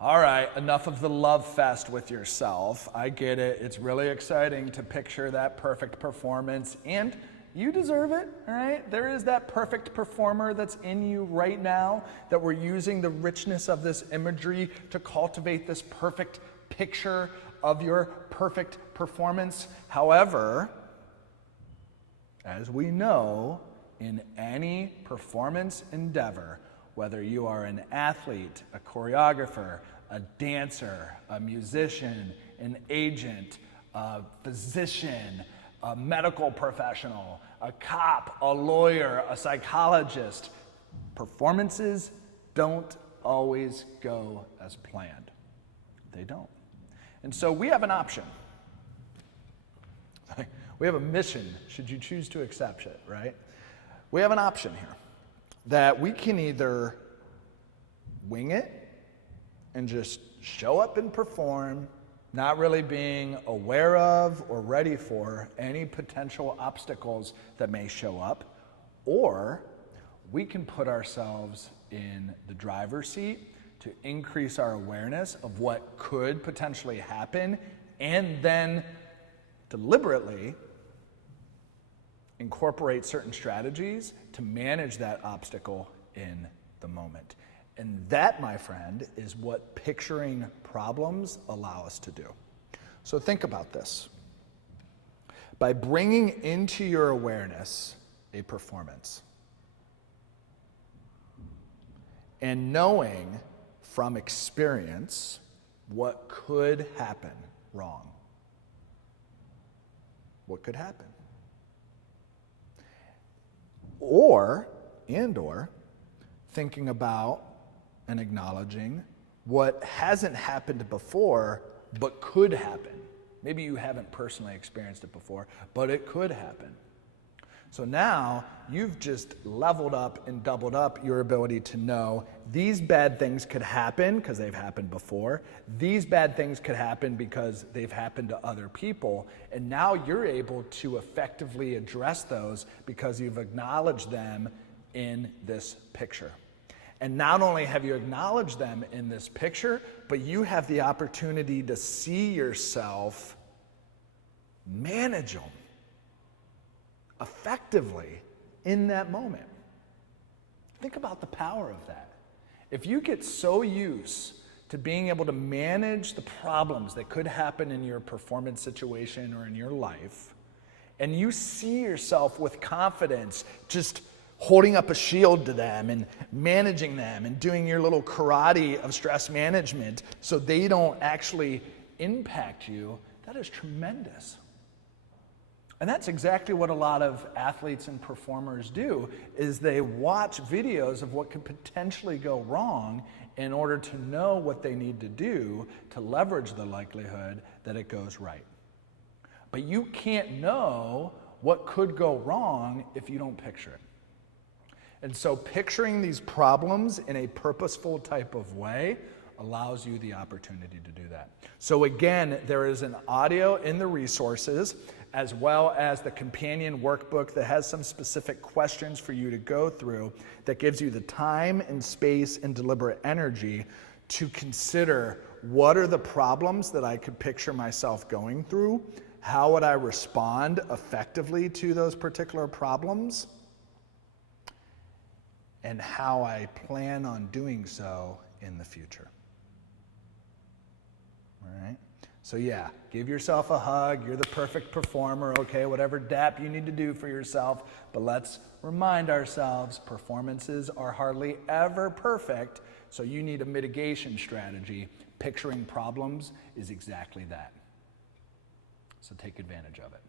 All right, enough of the love fest with yourself. I get it. It's really exciting to picture that perfect performance, and you deserve it, all right? There is that perfect performer that's in you right now that we're using the richness of this imagery to cultivate this perfect picture of your perfect performance. However, as we know, in any performance endeavor, whether you are an athlete, a choreographer, a dancer, a musician, an agent, a physician, a medical professional, a cop, a lawyer, a psychologist, performances don't always go as planned. They don't. And so we have an option. We have a mission, should you choose to accept it, right? We have an option here that we can either wing it and just show up and perform, not really being aware of or ready for any potential obstacles that may show up, or we can put ourselves in the driver's seat to increase our awareness of what could potentially happen and then deliberately incorporate certain strategies to manage that obstacle in the moment. And that, my friend, is what picturing problems allow us to do. So think about this. By bringing into your awareness a performance and knowing from experience what could happen wrong. What could happen? Or thinking about and acknowledging what hasn't happened before but could happen. Maybe you haven't personally experienced it before, but it could happen. So now you've just leveled up and doubled up your ability to know these bad things could happen because they've happened before. These bad things could happen because they've happened to other people. And now you're able to effectively address those because you've acknowledged them in this picture. And not only have you acknowledged them in this picture, but you have the opportunity to see yourself manage them effectively in that moment. Think about the power of that. If you get so used to being able to manage the problems that could happen in your performance situation or in your life, and you see yourself with confidence just holding up a shield to them and managing them and doing your little karate of stress management so they don't actually impact you, that is tremendous. And that's exactly what a lot of athletes and performers do, is they watch videos of what could potentially go wrong in order to know what they need to do to leverage the likelihood that it goes right. But you can't know what could go wrong if you don't picture it. And so picturing these problems in a purposeful type of way allows you the opportunity to do that. So again, there is an audio in the resources, as well as the Companion Workbook that has some specific questions for you to go through that gives you the time and space and deliberate energy to consider what are the problems that I could picture myself going through, how would I respond effectively to those particular problems, and how I plan on doing so in the future. All right? So yeah, give yourself a hug. You're the perfect performer, okay? Whatever DAP you need to do for yourself. But let's remind ourselves, performances are hardly ever perfect, so you need a mitigation strategy. Picturing problems is exactly that. So take advantage of it.